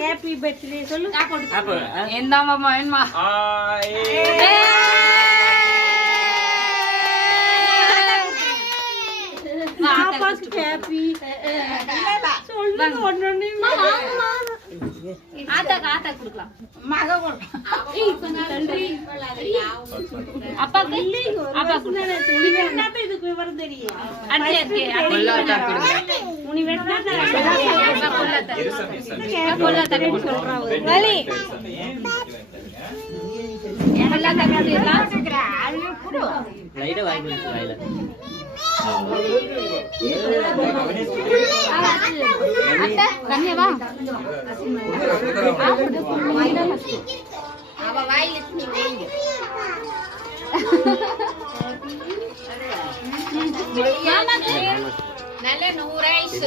Happy birthday சொல்லு. எந்த மாமா வேணுமா? பாப்பாக்கு ஹாப்பி சொல்லுங்க ஒண்ணொண்ணே. ஆத்தா கொடுக்கலாம். மக கொடுக்கலாம். கொஞ்சம் நன்றி. அப்பாக்கு துணி வேணா இதுக்கு விவரம் தெரியும். துணி வேணா நல்ல 100 ஐஸ்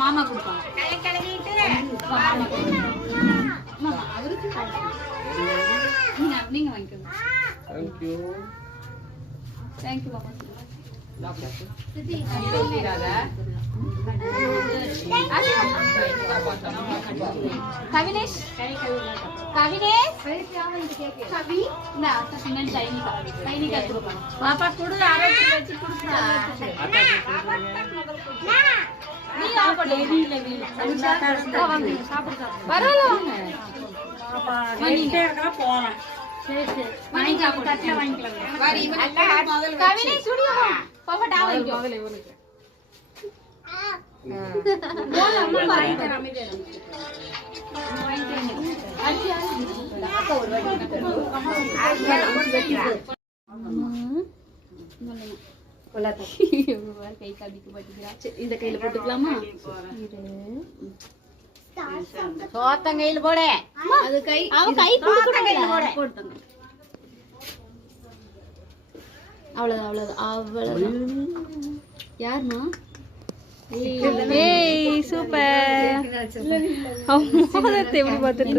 மாமா கொடுப்பாங்க. நீங்க வாங்கிக்கோங்க. தேங்க்யூ பாப்பா. கவினேஷ் பாப்பா கொடு. போறேன். இந்த கையில போட்டுக்கலாமா? சோத்தங்கையில போட. அது கை போடுங்க. அவ்வளவுதான். யாருமா? ஏய் சூப்பர். எப்படி பார்த்துட்டு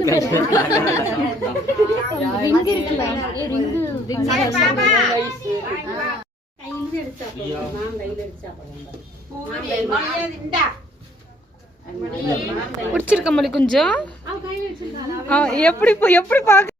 பிடிச்சிருக்க மொழி கொஞ்சம் எப்படி பாக்க